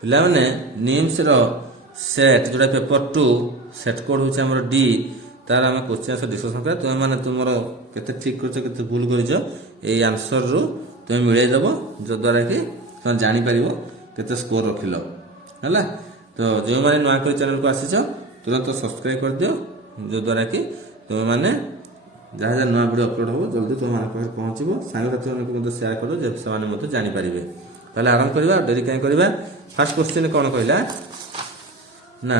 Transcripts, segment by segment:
ପିଲାମାନେ ନିମ୍ସର ସେଟ୍ ଯୋଉଟା paper 2 set code ହେଉଛି ଆମର ଡି ତାର ଆମେ କ୍ୱେଶ୍ଚିନ୍ ଆନ୍ସର ଡିସ୍କସନ୍ କରିବା। ତୁମେମାନେ ତୁମର କେତେ ଠିକ୍ କରିଛ କେତେ ଭୁଲ କରିଛ ଏଇ ଆନ୍ସରରୁ ତୁମେ ମିଳେଇ ଦେବ, ଯଦ୍ୱାରା କି ତୁମେ ଜାଣିପାରିବ କେତେ ସ୍କୋର ରଖିଲ ହେଲା। ତ ଯେଉଁମାନେ ନୂଆ କରି ଚ୍ୟାନେଲକୁ ଆସିଛ ତୁରନ୍ତ ସବସ୍କ୍ରାଇବ୍ କରିଦିଅ, ଯଦ୍ୱାରା କି ତୁମେମାନେ ଯାହା ଯାହା ନୂଆ ଭିଡ଼ିଓ ଅପଲୋଡ଼ ହେବ ଜଲ୍ଦି ତୁମମାନଙ୍କ ପାଖରେ ପହଞ୍ଚିବ। ସାଙ୍ଗସାଥିମାନଙ୍କୁ ମଧ୍ୟ ସେୟାର କରିବ ଯେ ସେମାନେ ମଧ୍ୟ ଜାଣିପାରିବେ। ତାହେଲେ ଆରମ୍ଭ କରିବା, ଡେରି କାହିଁ କରିବା। ଫାର୍ଷ୍ଟ କ୍ୱେଶ୍ଚିନ୍ କ'ଣ କହିଲା ନା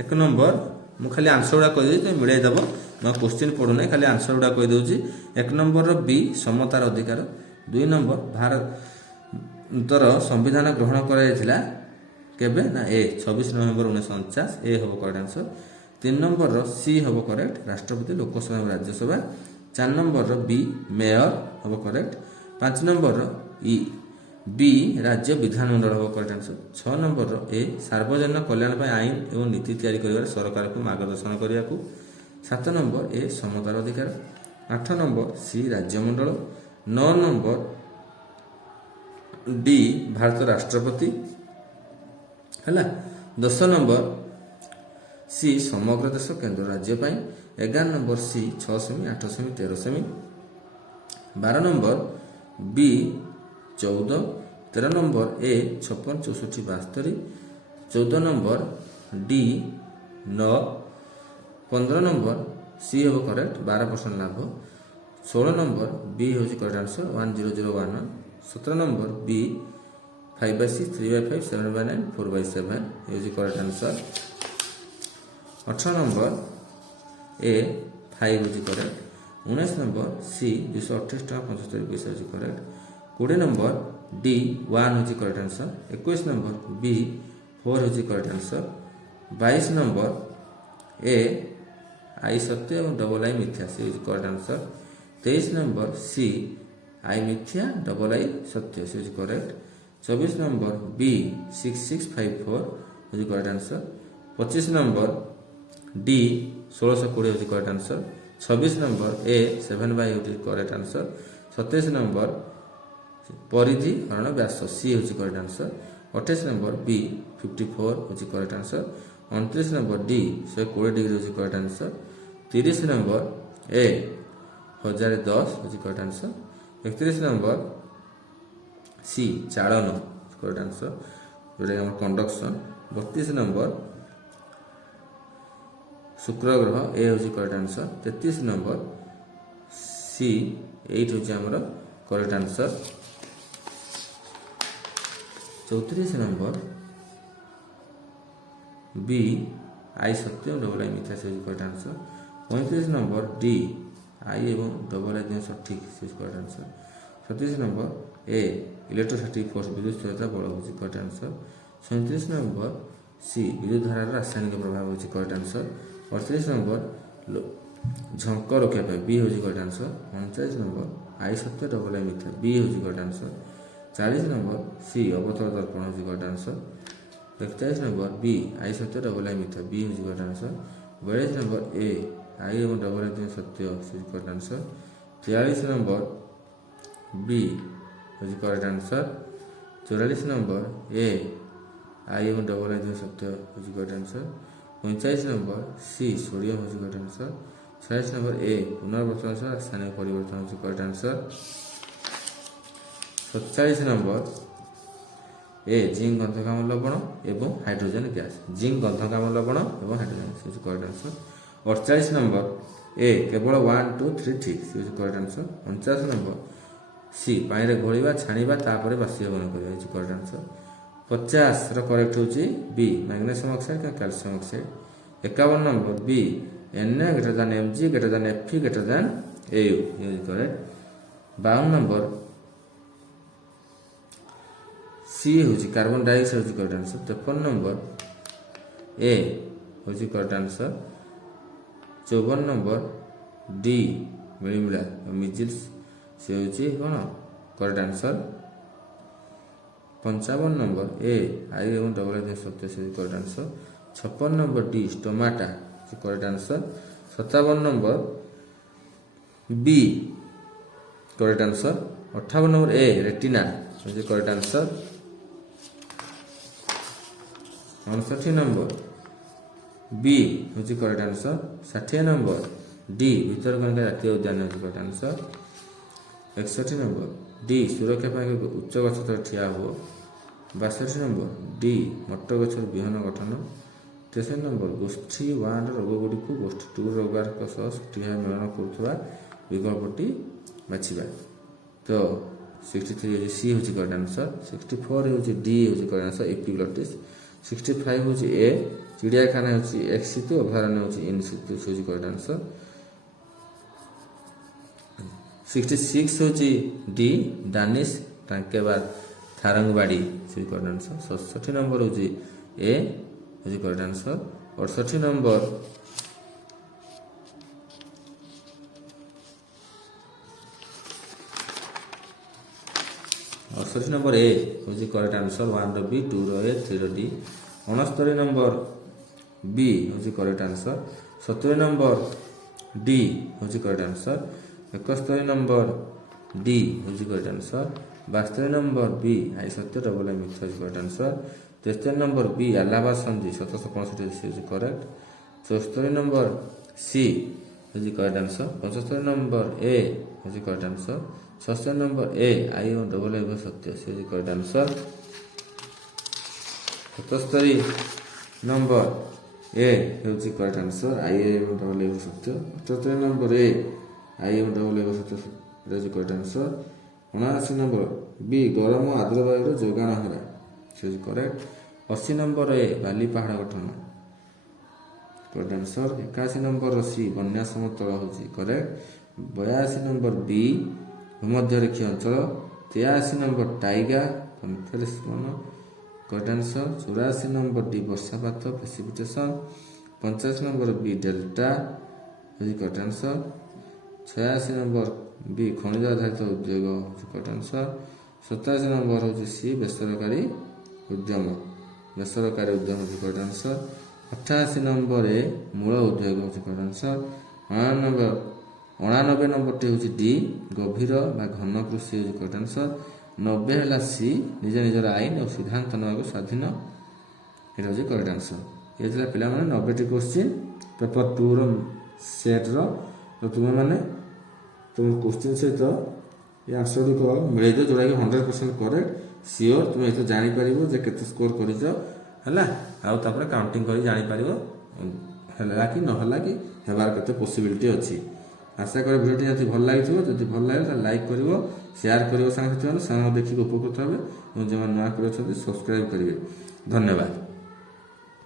1 ନମ୍ବର, ମୁଁ ଖାଲି ଆନ୍ସର ଗୁଡ଼ା କହିଦେଉଛି ତୁମେ ମିଳେଇ ଦେବ, ମୁଁ କ୍ୱେଶ୍ଚିନ୍ ପଢ଼ୁନାହିଁ, ଖାଲି ଆନ୍ସର ଗୁଡ଼ା କହିଦେଉଛି। 1 ନମ୍ବରର ବି ସମତାର ଅଧିକାର। 2 ନମ୍ବର ଭାରତର ସମ୍ବିଧାନ ଗ୍ରହଣ କରାଯାଇଥିଲା କେବେ ନା ଏ 26 ନଭେମ୍ବର 1949, ଏ ହେବ କରେକ୍ଟ ଆନ୍ସର। 3 ନମ୍ବରର ସି ହେବ କରେକ୍ଟ, ରାଷ୍ଟ୍ରପତି, ଲୋକସଭା ଏବଂ ରାଜ୍ୟସଭା। 4 ନମ୍ବରର ବି ମେୟର ହେବ କରେକ୍ଟ। 5 ନମ୍ବରର ଇ ବି ରାଜ୍ୟ ବିଧାନମଣ୍ଡଳ ହେବ କରେକ୍ଟ ଆନ୍ସର। 6 ନମ୍ବରର ଏ ସାର୍ବଜନୀନ କଲ୍ୟାଣ ପାଇଁ ଆଇନ ଏବଂ ନୀତି ତିଆରି କରିବାରେ ସରକାରକୁ ମାର୍ଗଦର୍ଶନ କରିବାକୁ। 7 ନମ୍ବର ଏ ସମତାର ଅଧିକାର। 8 ନମ୍ବର ସି ରାଜ୍ୟମଣ୍ଡଳ। 9 ନମ୍ବର ଡି ଭାରତ ରାଷ୍ଟ୍ରପତି ହେଲା। 10 ନମ୍ବର ସି ସମଗ୍ର ଦେଶ କେନ୍ଦ୍ର ରାଜ୍ୟ ପାଇଁ। 11 number C 6 semi, 8 semi, 13 semi. 12 number B 14। 13 number A 56, 64, 72। 14 number D 9। 15 number C ହେବ କରେକ୍ଟ, 12% ଲାଭ। 16 ନମ୍ବର ବି ହେଉଛି କରେକ୍ଟ ଆନ୍ସର, 10001। 17 ନମ୍ବର ବି 5/6, 3/5, 7/9, 4/7 ହେଉଛି କରେକ୍ଟ ଆନ୍ସର। 18 ନମ୍ବର ଏ 5 ହେଉଛି କରେକ୍ଟ। 19 ନମ୍ବର ସି 228 ଟଙ୍କା 75 ପଇସା ହେଉଛି କରେକ୍ଟ। 20 ନମ୍ବର ଡି 1 ହେଉଛି କରେକ୍ଟ ଆନ୍ସର। 21 ନମ୍ବର ବି 4 ହେଉଛି correct answer. 22 number A I ସତ୍ୟ ଏବଂ ଡବଲ ଆଇ ମିଥ୍ୟା, ସେ ହେଉଛି correct answer. 23 number C I ମିଥ୍ୟା, ଡବଲ ଆଇ ସତ୍ୟ, ସେ ହେଉଛି କରେକ୍ଟ। 24 ନମ୍ବର ବି 6654 ହେଉଛି କରେକ୍ଟ ଆନ୍ସର। 25 ନମ୍ବର ଡି 1620 ହେଉଛି କରେକ୍ଟ ଆନ୍ସର। 26 ନମ୍ବର ଏ 7/8 ହେଉଛି କରେକ୍ଟ ଆନ୍ସର। 27 ନମ୍ବର ପରିଧି ହରଣ ବ୍ୟାସ, ସି ହେଉଛି କରେକ୍ଟ ଆନ୍ସର। 28 ନମ୍ବର ବି 54 ହେଉଛି correct answer. 29 number D 120 degree ହେଉଛି କରେକ୍ଟ ଆନ୍ସର। 30 ନମ୍ବର ଏ 1010 ହେଉଛି କରେକ୍ଟ ଆନ୍ସର। 31 ନମ୍ବର ସି ଚାଳନ କରେକ୍ଟ ଆନ୍ସର, ଯେଉଁଟାକି ଆମର କଣ୍ଡକ୍ସନ୍। 32 ନମ୍ବର ଶୁକ୍ର ଗ୍ରହ, ଏ ହେଉଛି କରେକ୍ଟ ଆନ୍ସର। 33 ନମ୍ବର ସି 8 ହେଉଛି ଆମର correct answer. 34 number B I ସତ୍ୟ, ଡବଲ ଆଇ ମିଥ୍ୟା, ସେ ହେଉଛି correct answer. 35 number D I ଏବଂ ଡବଲ ଆଇ ସଠିକ, ସେ ହେଉଛି correct answer. 37 number A electrostatic force, ବିଦ୍ୟୁତ ସ୍ଥିରତା ବଳ ହେଉଛି କରେକ୍ଟ ଆନ୍ସର। 37 ନମ୍ବର ସି ବିଦ୍ୟୁତ ଧାରାର ରାସାୟନିକ ପ୍ରଭାବ ହେଉଛି କରେକ୍ଟ ଆନ୍ସର। 38 ନମ୍ବର ଝଙ୍କ ରୋକିବା ପାଇଁ, ବି ହେଉଛି କରେକ୍ଟ ଆନ୍ସର। 39 ନମ୍ବର ଆଇ ସତ୍ୟ, ଡବଲ ଆଇ ମିଥ୍ୟା, ବି ହେଉଛି କରେକ୍ଟ ଆନ୍ସର। 40 ନମ୍ବର ସି ଅବତଳ ଦର୍ପଣ ହେଉଛି correct answer. 41 number B I ସତ୍ୟ, ଡବଲ ଆଇ ମିଥ୍ୟା, ବି ହେଉଛି correct answer. 42 number A I ଏବଂ ଡବଲ ଆଇ ସତ୍ୟ, ସେ କରେକ୍ଟ ଆନ୍ସର। 43 ନମ୍ବର ବି ହେଉଛି correct answer. 44 number A I ଏବଂ ଡବଲ ଆଇ ସତ୍ୟ ହେଉଛି correct answer. 45 number C sodium ହେଉଛି କରେକ୍ଟ ଆନ୍ସର। 46 ନମ୍ବର ଏ ପୁନରାବର୍ତ୍ତନ ସହ ରାସାୟନିକ ପରିବର୍ତ୍ତନ ହେଉଛି correct answer. 47 number A zinc ଗନ୍ଧକାମ ଲବଣ ଏବଂ ହାଇଡ୍ରୋଜେନ ଗ୍ୟାସ୍, ଜିଙ୍କ ଗନ୍ଧକାମ ଲବଣ ଏବଂ ହାଇଡ୍ରୋଜେନ, ସେ ହେଉଛି କରେକ୍ଟ ଆନ୍ସର। 48 ନମ୍ବର ଏ କେବଳ 1, 2, 3 ଠିକ୍, ସେ ହେଉଛି କରେକ୍ଟ ଆନ୍ସର। 49 ନମ୍ବର ସି ପାଣିରେ ଘୋଳିବା, ଛାଣିବା ତାପରେ ବାଷ୍ପୀଭବନ କରିବା ହେଉଛି କରେକ୍ଟ ଆନ୍ସର। 50ର କରେକ୍ଟ ହେଉଛି ବି ମ୍ୟାଗ୍ନେସିୟମ ଅକ୍ସାଇଡ୍ କିମ୍ବା calcium oxide. 51 number B Na > Mg > Fe > Au, ହେଉଛି କରେକ୍ଟ। 52 ନମ୍ବର ସି ହେଉଛି କାର୍ବନ ଡାଇଅକ୍ସାଇଡ୍ ହେଉଛି କରେକ୍ଟ ଆନ୍ସର। 53 ନମ୍ବର ଏ ହେଉଛି କରେକ୍ଟ ଆନ୍ସର। 54 ନମ୍ବର ଡି ମିଳିମିଳା ମିଜିଲ୍ସ, ସେ ହେଉଛି କ'ଣ correct answer. 55 number A I ଏବଂ ଡବଲ ଆଇ ସତ୍ୟ, ସେ ହେଉଛି correct answer. 56 number D stomata, ସେ correct answer. 57 number B correct answer. 58 number A retina correct answer. 59 number B हूँ correct answer. 60 number D Bhitarkanika जातीय उद्यान हूँ करेक्ट आंसर। 61 नंबर डी सुरक्षा उच्च गछ तले ठिया हो। 62 नंबर डी मटर गछर विहन गठन। 63 नंबर गोष्ठी 1 रोग गुड़ी गोष्ठी 2 रोगार सठी भाव मिलन करुवा विकल्पटी बाछा। तो 63 हूँ सी हूँ करेक्ट आंसर। 64 हूँ डी हूँ करेक्ट आंसर एपिग्लोटिस। 65 हूँ ए चिड़ियाखाना हूँ एक्स सितु अभयारण्य हूँ इन सितु हूँ करेक्ट आंसर। 66 हूँ डी डानिश टांकेबाद थारंगबाड़ी हूँ करेक्ट आंसर। 67 नंबर हूँ ए हूँ करेक्ट आंसर। 68 नंबर ए हूँ correct answer. 1 B 2 A 3 D. 69 number B हूँ करेक्ट आंसर। 70 नंबर डी हूँ करेक्ट आंसर। 71 नंबर डी हूँ correct answer. 72 number B I सत्य double I मिथ्या हूँ correct answer. 73 number B Allahabad संधि 1765 हूँ करेक्ट। 74 नंबर सी हूँ करेक्ट आंसर। 75 नंबर ए हूँ correct answer. 77 number A I double आई सत्य हूँ करेक्ट आंसर। 77 नंबर ए हूँ करेक्ट आंसर आई डबल आई सत्य। 78 नंबर ए आई डबल आई सत्य हूँ करेक्ट आंसर। 79 नंबर बी गरम आर्द्र वायु जोगाण हरा से करेक्ट। 80 नंबर ए बाली पहाड़ गठन करेक्ट आंसर। 81 नंबर सी बन्या समतल हूँ करेक्ट। 82 नंबर बी भूमध्य रेखीय अंचल। 83 नंबर टाइगा कन्फेरेंस वन करेक्ट आंसर। 84 नंबर डी वर्षापात प्रेसिपिटेशन। 85 नंबर बी डेल्टा हूँ करेक्ट आंसर। 86 नंबर बी खनिज आधारित उद्योग हूँ करेक्ट आंसर। 87 नंबर हूँ सी बेसरकारी उद्यम हूँ करेक्ट आंसर। 88 नंबर ए मूल उद्योग हूँ करेक्ट आंसर। 89 नंबर टी हूँ डी गभीर बा घन कृषि हूँ करेक्ट आंसर। 90 है सी निज निजर आईन और सिद्धांत नवा स्वाधीन यहाँ हूँ करेक्ट आंसर। ये था पे 90टी क्वेश्चन पेपर 2 सेट्र। तो तुम्हें मैंने तुम क्वेश्चन सहित ये आंसर गुड़िक मिले दिव जोटा कि 100% करेक्ट सियोर तुम ये जापर जे के स्कोर कर काउंटिंग कर जापर है कि नहला कि हेबार केते पॉसिबिलिटी अच्छी। आशा कर भिडियो निहाती भल लगी जब भल लगे लाइक कर शेयर कर सांगसाथी देखिए उपकृत हे जो नुआ कर सब्सक्राइब करेंगे। धन्यवाद।